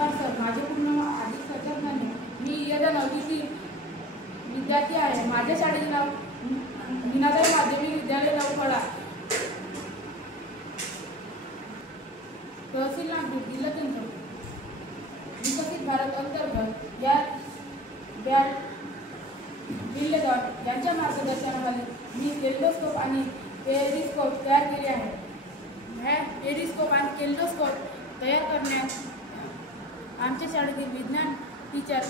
नमस्कार सर, माझे पूर्ण नाव आदित्य सज्जन घाणे. मी इयत्ता 9वीतील विद्यार्थी आहे. माझ्या शाळेचे नाव मीनाताई माध्यमिक विद्यालय नवखडा, तहसील नागपूर, जिल्हा चंद्रपूर. विकसित भारत अंतर्गत या बिल्लेगड यांच्या मार्गदर्शनाखाली मी केल्डोस्कोप आणि पेरिस्कोप तयार केले आहे. ह्या पेरिस्कोप आणि केल्डोस्कोप तयार करण्यात आमच्या शाळेतील विज्ञान टीचर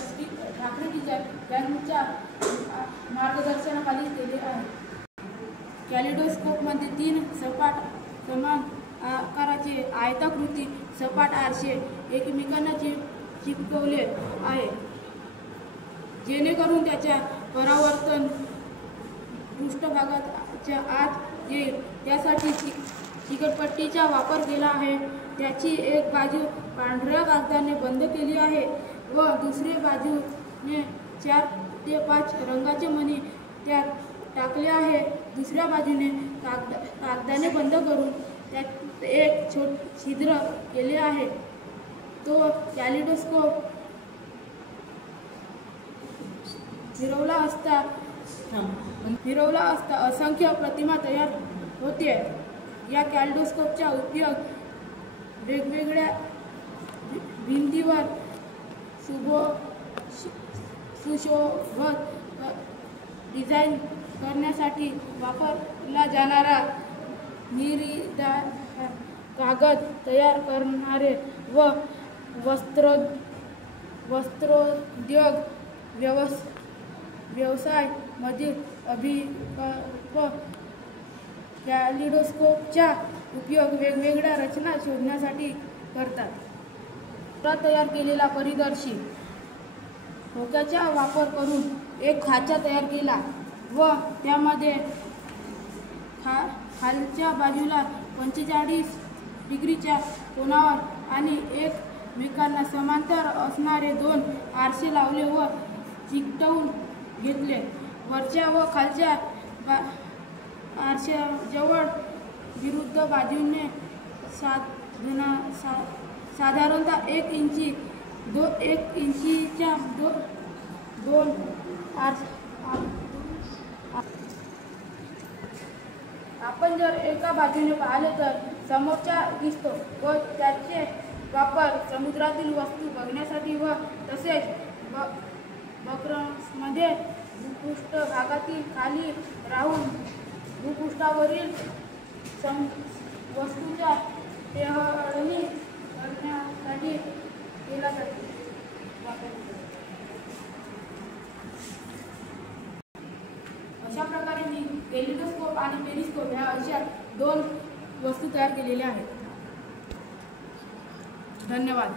ठाकरे टीचर यांच्या मार्गदर्शनाखाली केले आहे. कॅलिडोस्कोपमध्ये 3 सपाट समान आकाराचे आयताकृती सपाट आरसे एकमेकांना चिकटवले आहे, जेणेकरून त्याच्या परावर्तन पृष्ठभागाच्या आत येईल. त्यासाठी चिकटपट्टीचा वापर केला आहे. त्याची एक बाजू पांढऱ्या कागदाने बंद केली आहे व दुसऱ्या बाजूने 4 ते 5 रंगाचे मणी त्यात टाकले आहे. दुसऱ्या बाजूने कागदाने बंद करून त्यात एक छिद्र केले आहे. तो कॅलिडोस्कोप फिरवला असता असंख्य प्रतिमा तयार होते. या कॅलिडोस्कोपचा उपयोग वेगवेगळ्या भिंतीवर सुशोभित डिझाईन करण्यासाठी वापरला जाणारा निर्यात कागद तयार करणारे व वस्त्रोद्योग व्यवसाय मधील अभिकल्प कॅलिडोस्कोपचा उपयोग वेगवेगळ्या रचना शोधण्यासाठी करतात. तयार केलेला पारदर्शी ठोक्याचा वापर करून एक खाचा तयार केला व त्यामध्ये खालच्या बाजूला 45 डिग्रीच्या कोनावर आणि एकमेकांना समांतर असणारे 2 आरसे लावले व चिकटवून घेतले. वरच्या व खालच्या आरशाजवळ विरुद्ध बाजूने साधारणतः 1 इंचीच्या 2 आपण जर एका बाजूने पाहिले तर समोरचा दिसतो व त्याचे वापर समुद्रातील वस्तू बघण्यासाठी व तसेच बकरमध्ये भूपृष्ठभागातील खाली राहून भूपृष्ठावरील वस्तूच्या टेहळणी करण्यासाठी केला जातो. अशा प्रकारे मी कॅलिडोस्कोप आणि पेरिस्कोप ह्या अशा 2 वस्तू तयार केलेल्या आहेत. धन्यवाद.